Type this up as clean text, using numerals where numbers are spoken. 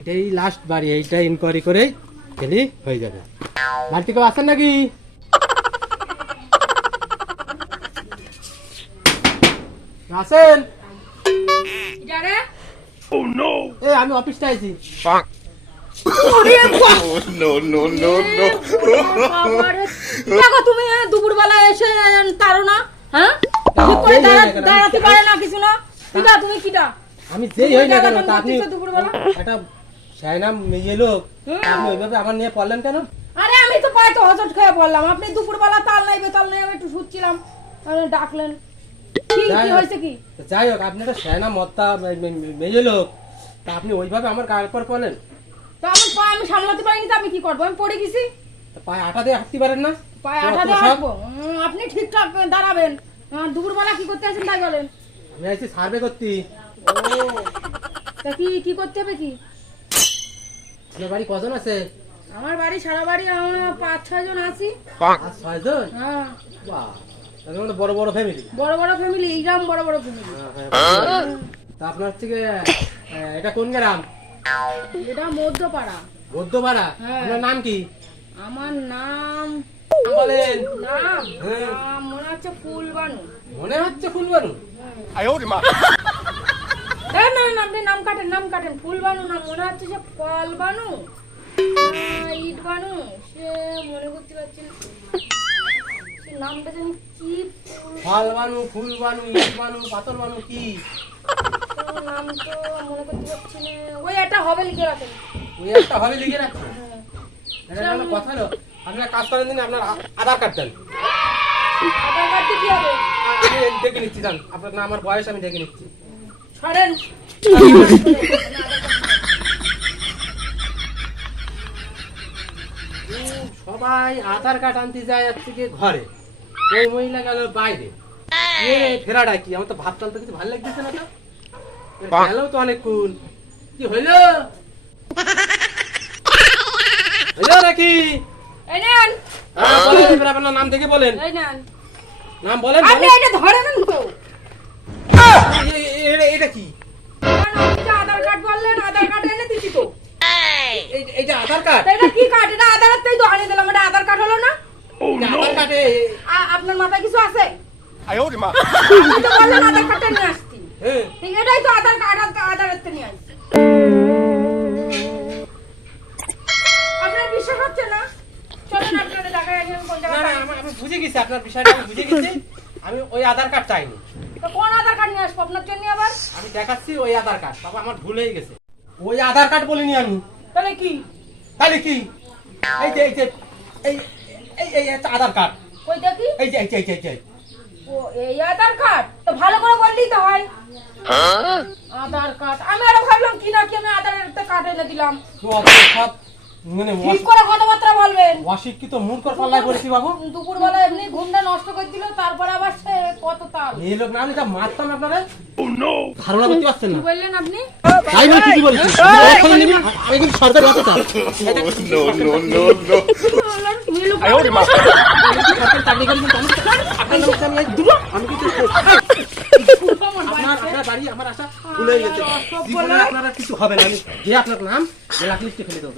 এটাই লাস্ট বাড়ি, এইটা ইনকোয়ারি করে গেলেই হয়ে যাবে। বাড়িতে কেউ আসেন নাকি? আসেন। আমি অফিসটা আইছি। তুমি দুপুরবেলা এসে তারো না, হ্যাঁ দাঁড়াতে পারে না কিছু না। কিটা তুমি কিটা? আমি যেই হই না কেন তা আপনি একটা শায়না মেয়ে লোক, আপনি ওইভাবে আমার নিয়ে পড়লেন কেন? আরে আমি তো পাই তো হজট খেয়ে বললাম, আপনি দুপুরবেলা তাল নাই বেতাল নাই, আমি একটু শুচ্ছিলাম, আপনি ডাকলেন। কি হয়েছে কি? যাই হোক, আপনি একটা শায়না মত্তা মেয়ে লোক, তা আপনি ওইভাবে আমার গায়ের পর পড়লেন। তো আমার পা আমি সামলাতে পারিনি, তো আমি কি করবো? আমি পড়ে গেছি। পায়ে আটা দিয়ে হাঁটতে পারেন না? পায়ে আটা দিয়ে হাঁটবো? আপনি ঠিকঠাক দাঁড়াবেন। দুপুরবেলা কি করতে আছেন তাই বলেন। আমি আইছি সার্ভে করতে। তা কি করতে হবে কি? আপনার বাড়ি কজন আছে? আমার বাড়ি সারা বাড়ি আমার 5-6 জন আছি। 5-6 জন? হ্যাঁ। বাহ, তাহলে বড় বড় ফ্যামিলি। বড় বড় ফ্যামিলি, এই গ্রাম বড় বড় ফ্যামিলি। তা আপনার হচ্ছে এটা কোন গ্রাম? এটা মধ্যপাড়া। মধ্যপাড়া? হ্যাঁ। আপনার নাম কি? আমার নাম বলেন। নাম হ্যাঁ। নাম মনে হচ্ছে ফুলবানু। মনে হচ্ছে ফুলবানু? না না, আপনি নাম কাটেন। ফুলবানু না, মনে হচ্ছে যে ফলবানু, ইটবানু, সে মনে করতে পারছি না সে নামটা জানি কি। ফলবানু, ফুলবানু, ইটবানু, পাথরবানু কি নাম তো মনে করতে পারছি না। ওই একটা হবে লিখে রাখেন। ওই একটা হবে লিখে রাখছি। এটা কোনো কথা হলো? আপনারা কাজ করেন দিন, আপনার আধার কার্ড দেন। আধার কার্ড দিয়ে কি হবে? আমি দেখে নিচ্ছি, জান আপনার নাম আমার বয়স আমি দেখে নিচ্ছি। ছাড়েন। সবাই আধার কার্ড আনতে যায় হচ্ছে কি ঘরে, ওই মহিলা গেল বাইরে। ফেরাটা কি? আমার তো ভাত চাল তো কিছু ভালো লাগতেছে না। তো গেল তো অনেকক্ষণ, কি হইলো হইলো নাকি? এই নেন। বলেন, এবার আপনার নাম দেখে বলেন। এই নেন। নাম বলেন। আপনি এটা ধরে নেন তো। এটা কি? আধার কার্ড বললেন, আধার কার্ড এনে দিছি তো। এইটা আধার কার্ড? এটা কি কার্ড? এটা আধারতেই তো আনিয়ে দিলাম। এটা আধার কার্ড হলো না? আধার কার্ডে আপনার মাথায় কিছু আছে? আধার বললেন আধার কার্ডটা নিয়ে আসছি। ঠিক, এটাই তো আধার কার্ড, আধারতে নিয়ে আসছি। আপনার বিশ্বাস হচ্ছে না? চলেন আপনাদের ঢাকায় আসেন কোন না জায়গায়। আমি বুঝে গেছি আপনার বিষয়টা, আমি বুঝে গেছি। আমি ওই আধার কার্ড চাইনি। তো কোন আধার কার্ড নিয়ে আসবো আপনার জন্য আবার? আমি দেখাচ্ছি ওই আধার কার্ড। বাবা আমার ভুল হয়ে গেছে, ওই আধার কার্ড বলিনি আমি। তাহলে কি? তাহলে কি? এই যে এই যে এই এই এই একটা আধার কার্ড। কই দেখি? এই যে এই যে এই যে এই যে ও এই আধার কার্ড তো ভালো করে বললেই তো হয়। আধার কার্ড আমি আরো ভাবলাম কি না কি, আমি আধারের কার্ড এনে দিলাম। তো সব মানে ঠিক করে কথাবার্তা বলবেন। অশিক্ষিত মূর্খর পাল্লায় পড়েছি বাবু। দুপুরবেলা এমনি ঘুমটা নষ্ট করে দিল, তারপরে আবার সে কত তাল। এই লোক না, আমি যা মারতাম আপনারা ধারণা করতে পারছেন কি না। বললেন আপনি? তাই বলে কি বলছি? আমি কিন্তু সরকারি অফিসার। চাকরি করি, কিন্তু আমি কিন্তু আপনার বাড়ি আমার আশা ভুলে গেছে। জীবনে আপনারা কিছু হবে না। আমি যে আপনার নাম ব্ল্যাক লিস্টে ফেলে দেবো।